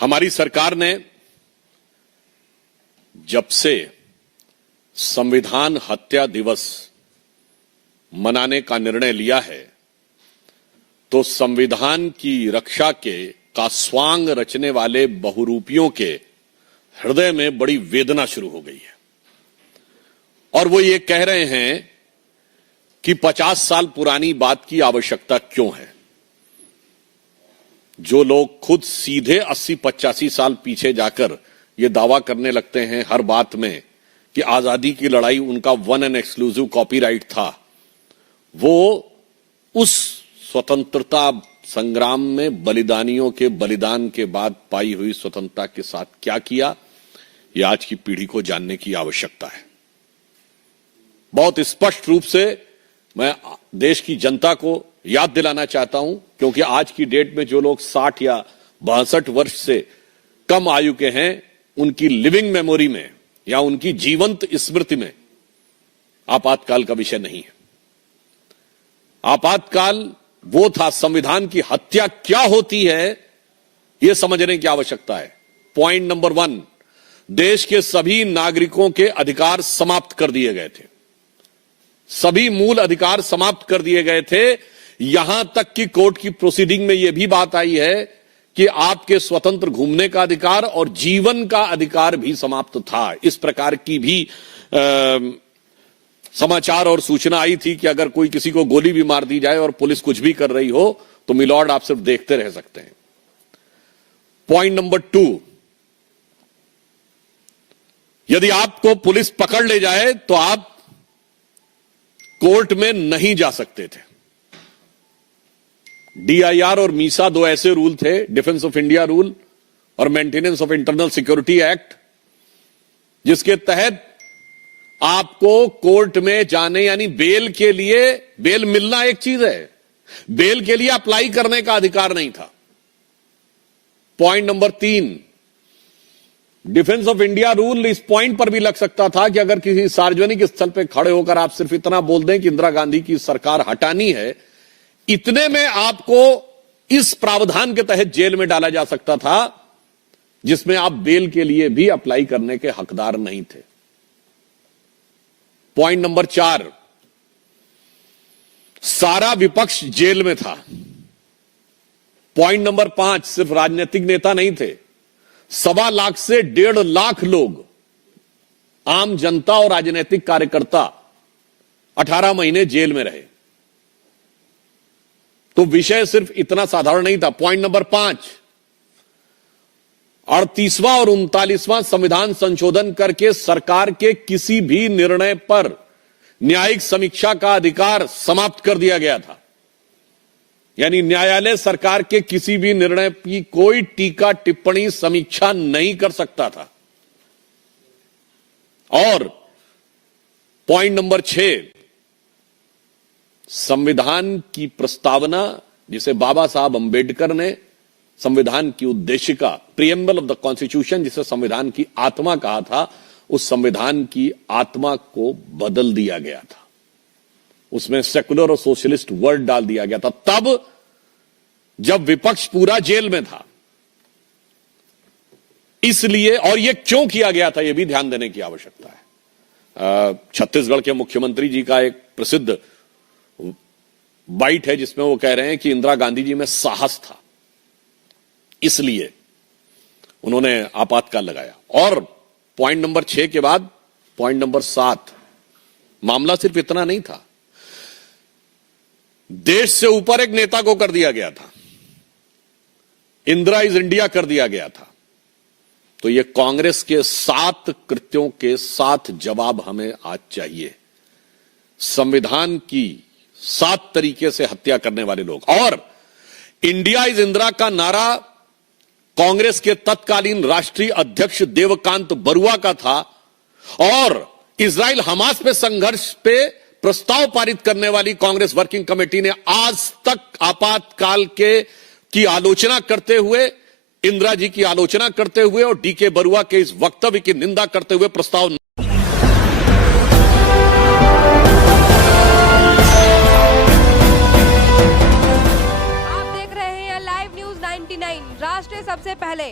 हमारी सरकार ने जब से संविधान हत्या दिवस मनाने का निर्णय लिया है तो संविधान की रक्षा का स्वांग रचने वाले बहुरूपियों के हृदय में बड़ी वेदना शुरू हो गई है और वो ये कह रहे हैं कि 50 साल पुरानी बात की आवश्यकता क्यों है। जो लोग खुद सीधे 80-85 साल पीछे जाकर ये दावा करने लगते हैं हर बात में कि आजादी की लड़ाई उनका वन एंड एक्सक्लूसिव कॉपीराइट था, वो उस स्वतंत्रता संग्राम में बलिदानियों के बलिदान के बाद पाई हुई स्वतंत्रता के साथ क्या किया, यह आज की पीढ़ी को जानने की आवश्यकता है। बहुत स्पष्ट रूप से मैं देश की जनता को याद दिलाना चाहता हूं, क्योंकि आज की डेट में जो लोग 60 या 62 वर्ष से कम आयु के हैं, उनकी लिविंग मेमोरी में या उनकी जीवंत स्मृति में आपातकाल का विषय नहीं है। आपातकाल वो था, संविधान की हत्या क्या होती है यह समझने की आवश्यकता है। पॉइंट नंबर 1, देश के सभी नागरिकों के अधिकार समाप्त कर दिए गए थे, सभी मूल अधिकार समाप्त कर दिए गए थे। यहां तक कि कोर्ट की प्रोसीडिंग में यह भी बात आई है कि आपके स्वतंत्र घूमने का अधिकार और जीवन का अधिकार भी समाप्त था। इस प्रकार की भी समाचार और सूचना आई थी कि अगर कोई किसी को गोली भी मार दी जाए और पुलिस कुछ भी कर रही हो तो मिलॉर्ड आप सिर्फ देखते रह सकते हैं। पॉइंट नंबर 2, यदि आपको पुलिस पकड़ ले जाए तो आप कोर्ट में नहीं जा सकते थे। डीआईआर और मीसा दो ऐसे रूल थे, डिफेंस ऑफ इंडिया रूल और maintenance of internal security act, जिसके तहत आपको कोर्ट में जाने यानी बेल के लिए, बेल मिलना एक चीज है, बेल के लिए अप्लाई करने का अधिकार नहीं था। Point number 3, defence of India rule इस पॉइंट पर भी लग सकता था कि अगर किसी सार्वजनिक स्थल पर खड़े होकर आप सिर्फ इतना बोल दें कि इंदिरा गांधी की सरकार हटानी है, इतने में आपको इस प्रावधान के तहत जेल में डाला जा सकता था, जिसमें आप बेल के लिए भी अप्लाई करने के हकदार नहीं थे। पॉइंट नंबर 4, सारा विपक्ष जेल में था। पॉइंट नंबर 5, सिर्फ राजनीतिक नेता नहीं थे, 1.25 लाख से 1.5 लाख लोग, आम जनता और राजनीतिक कार्यकर्ता 18 महीने जेल में रहे। तो विषय सिर्फ इतना साधारण नहीं था। पॉइंट नंबर 5, 38वां और 39वां संविधान संशोधन करके सरकार के किसी भी निर्णय पर न्यायिक समीक्षा का अधिकार समाप्त कर दिया गया था। यानी न्यायालय सरकार के किसी भी निर्णय की कोई टीका टिप्पणी समीक्षा नहीं कर सकता था। और पॉइंट नंबर 6, संविधान की प्रस्तावना, जिसे बाबा साहब अंबेडकर ने संविधान की उद्देशिका, प्रीएम्बल ऑफ द कॉन्स्टिट्यूशन, जिसे संविधान की आत्मा कहा था, उस संविधान की आत्मा को बदल दिया गया था। उसमें सेकुलर और सोशलिस्ट वर्ड डाल दिया गया था, तब जब विपक्ष पूरा जेल में था। इसलिए, और यह क्यों किया गया था, यह भी ध्यान देने की आवश्यकता है। छत्तीसगढ़ के मुख्यमंत्री जी का एक प्रसिद्ध बाइट है जिसमें वो कह रहे हैं कि इंदिरा गांधी जी में साहस था, इसलिए उन्होंने आपातकाल लगाया। और पॉइंट नंबर 6 के बाद पॉइंट नंबर 7, मामला सिर्फ इतना नहीं था, देश से ऊपर एक नेता को कर दिया गया था, इंदिरा इज इंडिया कर दिया गया था। तो ये कांग्रेस के 7 कृत्यों के 7 जवाब हमें आज चाहिए। संविधान की 7 तरीके से हत्या करने वाले लोग। और इंडिया इज इंदिरा का नारा कांग्रेस के तत्कालीन राष्ट्रीय अध्यक्ष देवकांत बरुआ का था, और इजराइल हमास पे संघर्ष पे प्रस्ताव पारित करने वाली कांग्रेस वर्किंग कमेटी ने आज तक आपातकाल की आलोचना करते हुए, इंदिरा जी की आलोचना करते हुए और डीके बरुआ के इस वक्तव्य की निंदा करते हुए प्रस्ताव राष्ट्र सबसे पहले।